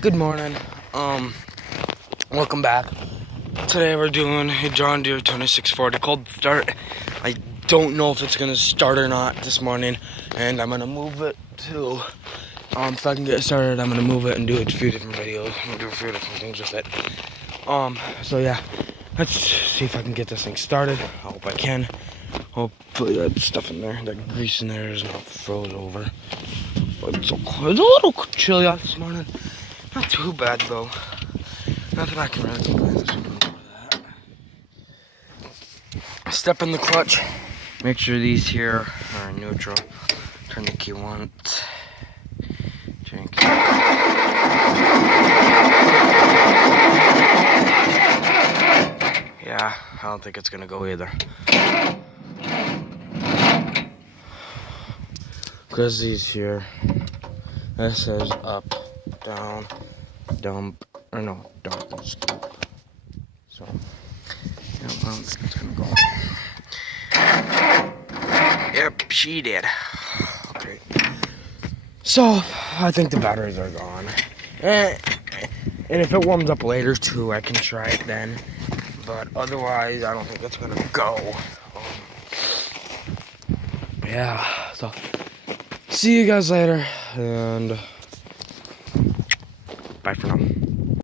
Good morning. Welcome back. Today we're doing a John Deere 2640 cold start. I don't know if it's gonna start or not this morning, and I'm gonna move it to. If I can get it started, I'm gonna move it and do a few different videos. I'm gonna do a few different things with it. So yeah, let's see if I can get this thing started. I hope I can. Hopefully that stuff in there, that grease in there is not froze over. But it's a little chilly out this morning. Not too bad though. Nothing I can really complain about that. Step in the clutch. Make sure these here are neutral. Turn the key once. Turn the key. Yeah, I don't think it's gonna go either. Because these here, that says up, down, dump, or no, dump and scoop. So, yeah, I don't think it's gonna go. Yep, she did. Okay. So, I think the batteries are gone. And if it warms up later too, I can try it then. But otherwise, I don't think it's gonna go. Yeah, so see you guys later, and bye for now.